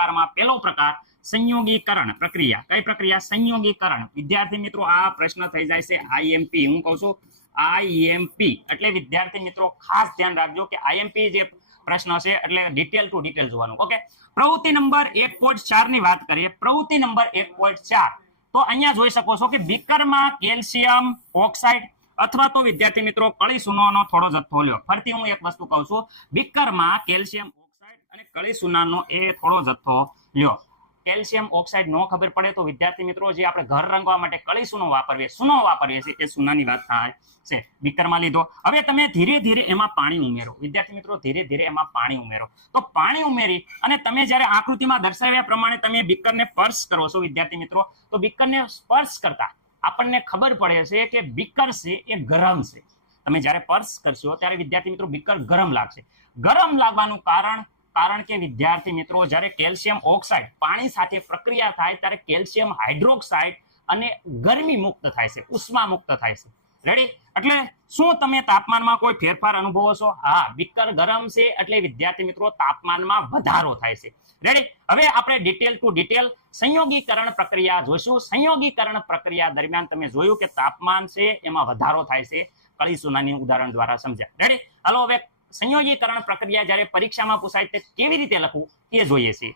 પ્રકારમાં પહેલો પ્રકાર સંયોગીકરણ પ્રક્રિયા. કઈ પ્રક્રિયા? સંયોગીકરણ. વિદ્યાર્થી મિત્રો આ પ્રશ્ન થઈ જાય છે આઈએમપી. હું કહું છું આઈએમપી એટલે વિદ્યાર્થી મિત્રો ખાસ ધ્યાન રાખજો કે આઈએમપી જે પ્રશ્ન છે એટલે ડિટેલ ટુ ડિટેલ જોવાનું. ઓકે, પ્રવૃત્તિ નંબર 1.4 ની વાત કરીએ. પ્રવૃત્તિ નંબર 1.4 તો અહીંયા જોઈ શકો છો કે બીકરમાં કેલ્શિયમ ઓક્સાઇડ અથવા તો વિદ્યાર્થી મિત્રો કળી સુનાનો થોડો જથ્થો લ્યો. ફરીથી હું એક વસ્તુ કહું છું, બીકરમાં કેલ્શિયમ ઓક્સાઇડ અને કળી સુનાનો એ થોડો જથ્થો લ્યો. કેલ્શિયમ ઓક્સાઇડ નો ખબર પડે તો વિદ્યાર્થી મિત્રો જે આપણે ઘર રંગવા માટે કળી સુનો વાપરીએ છીએ એ સુનાની વાત થાય છે. બીકરમાં લીધો. હવે તમે ધીરે ધીરે એમાં પાણી ઉમેરો. વિદ્યાર્થી મિત્રો ધીરે ધીરે એમાં પાણી ઉમેરો. તો પાણી ઉમેરી અને તમે જ્યારે આકૃતિમાં દર્શાવ્યા પ્રમાણે તમે બીકરને સ્પર્શ કરો છો વિદ્યાર્થી મિત્રો, તો બીકરને સ્પર્શ કરતા આપણને ખબર પડે છે કે બીકર છે એ ગરમ છે. તમે જ્યારે સ્પર્શ કરશો ત્યારે વિદ્યાર્થી મિત્રો બીકર ગરમ લાગશે. ગરમ લાગવાનું કારણ કે વિદ્યાર્થી મિત્રો જ્યારે કેલ્શિયમ ઓક્સાઇડ પાણી સાથે પ્રક્રિયા થાય ત્યારે કેલ્શિયમ હાઇડ્રોક્સાઇડ અને ગરમી મુક્ત થાય છે, ઉષ્મા મુક્ત થાય છે. રેડી? એટલે શું તમે તાપમાનમાં કોઈ ફેરફાર અનુભવો છો? હા, બીકર ગરમ છે એટલે વિદ્યાર્થી મિત્રો તાપમાનમાં વધારો થાય છે. રેડી? હવે આપણે ડિટેલ ટુ ડિટેલ સંયોગીકરણ પ્રક્રિયા જોઈશું. સંયોગીકરણ પ્રક્રિયા દરમિયાન તમે જોયું કે તાપમાન છે એમાં વધારો થાય છે. કળી સુનાની ઉદાહરણ દ્વારા સમજ્યા. રેડી? હાલો હવે સંયોગીકરણ પ્રક્રિયા જ્યારે પરીક્ષામાં પૂછાય તે કેવી રીતે લખવું એ જોઈએ છીએ.